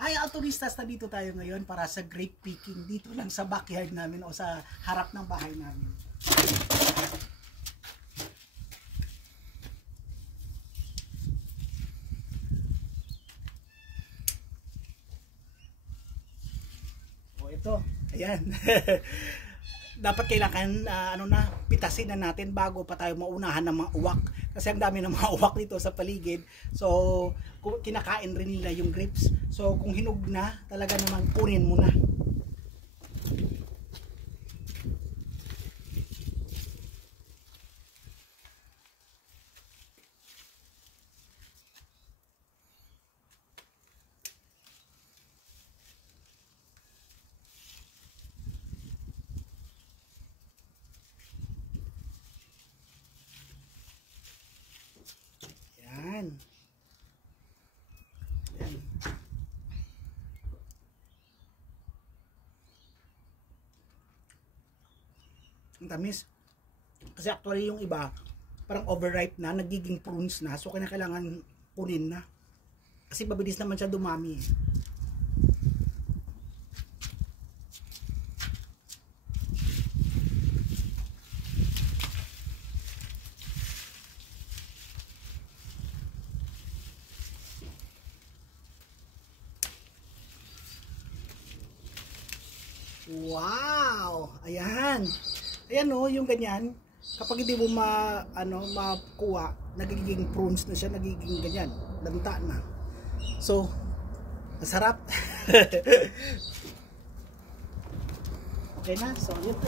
Hi Alturistas, na dito tayo ngayon para sa grape picking dito lang sa backyard namin o sa harap ng bahay namin. O ito, ayan. Dapat kailangan pitasin na natin bago pa tayo maunahan ng mga uwak kasi ang dami ng mga uwak dito sa paligid. So kinakain rin nila yung grapes. So kung hinog na, talaga naman kunin mo na. Yan. Yan. Ang tamis. Kasi actually yung iba, parang overripe na, nagiging prunes na. So kailangan punin na. Kasi mabilis naman siya dumami. Wow! Ayan. Ayan o, yung ganyan. Kapag hindi mo makuha, nagiging prunes na siya, nagiging ganyan. Lanta na. So, masarap. Okay na. So, yun.